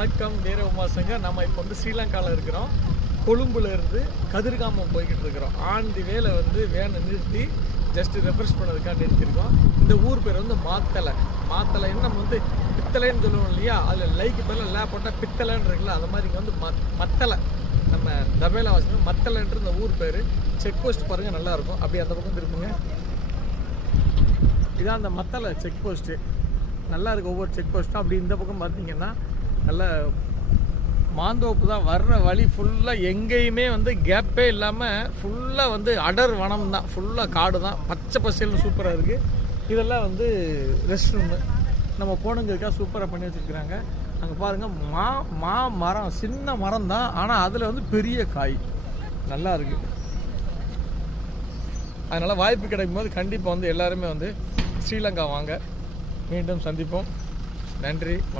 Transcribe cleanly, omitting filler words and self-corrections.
வணக்கம், வீர உமாசங்க. நம்ம இப்போ வந்து ஸ்ரீலங்காவில் இருக்கிறோம். கொழும்புல இருந்து கதிர்காமம் போய்கிட்டு இருக்கிறோம். ஆன் தி வேல வந்து வேனை நிறுத்தி ஜஸ்ட் ரெஃப்ரெஷ் பண்ணதுக்காக நிறுத்திருக்கோம். இந்த ஊர் பேர் வந்து மாத்தலை. மாத்தலைன்னு நம்ம வந்து பித்தளைன்னு சொல்லுவோம் இல்லையா, அதில் லைக்கு பேரில் லே போட்டால் பித்தளைன்னு இருக்குல்ல, அது மாதிரி இங்கே வந்து மத்தலை. நம்ம தபேலா வாசிக்கணும். மத்தலைன்ற இந்த ஊர் பேர். செக் போஸ்ட் பாருங்கள், நல்லாயிருக்கும். அப்படி அந்த பக்கம் இருக்குங்க. இதான் அந்த மத்தலை செக் போஸ்ட்டு. நல்லா இருக்குது ஒவ்வொரு செக் போஸ்ட்டும். அப்படி இந்த பக்கம் பார்த்தீங்கன்னா நல்ல மாந்தோப்பு தான். வர்ற வழி ஃபுல்லாக எங்கேயுமே வந்து கேப்பே இல்லாமல் ஃபுல்லாக வந்து அடர் வனம் தான். ஃபுல்லாக காடு தான். பச்சை பசேல்னு சூப்பராக இருக்குது. இதெல்லாம் வந்து ரெஸ்ட் ரூமு. நம்ம போனதுக்காக சூப்பராக பண்ணி வச்சுருக்குறாங்க. அங்கே பாருங்கள், மா மரம், சின்ன மரம் தான், ஆனால் அதில் வந்து பெரிய காய் நல்லா இருக்குது. அதனால் வாய்ப்பு கிடைக்கும் போது கண்டிப்பாக வந்து எல்லாருமே வந்து ஸ்ரீலங்கா வாங்க. மீண்டும் சந்திப்போம். நன்றி, வணக்கம்.